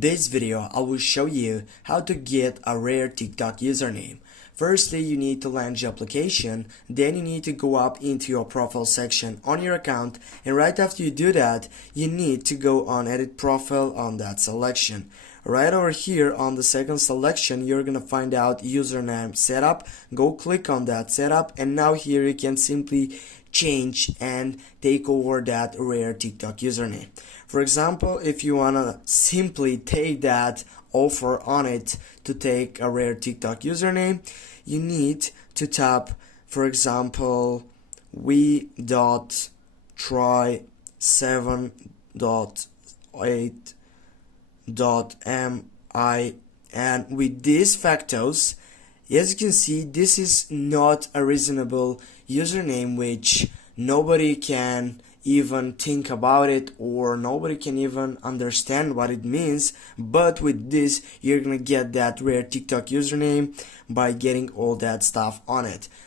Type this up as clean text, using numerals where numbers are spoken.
In this video, I will show you how to get a rare TikTok username. Firstly, you need to launch your application, then you need to go up into your profile section on your account, and right after you do that, you need to go on edit profile on that selection. Right over here on the second selection, you're gonna find out username setup. Go click on that setup, and now here you can simply change and take over that rare TikTok username. For example, if you wanna simply take that offer on it to take a rare TikTok username, you need to tap, for example, we.try7.8.mi, and with these factors, as you can see, this is not a reasonable username which nobody can even think about it, or nobody can even understand what it means. But with this, you're gonna get that rare TikTok username by getting all that stuff on it.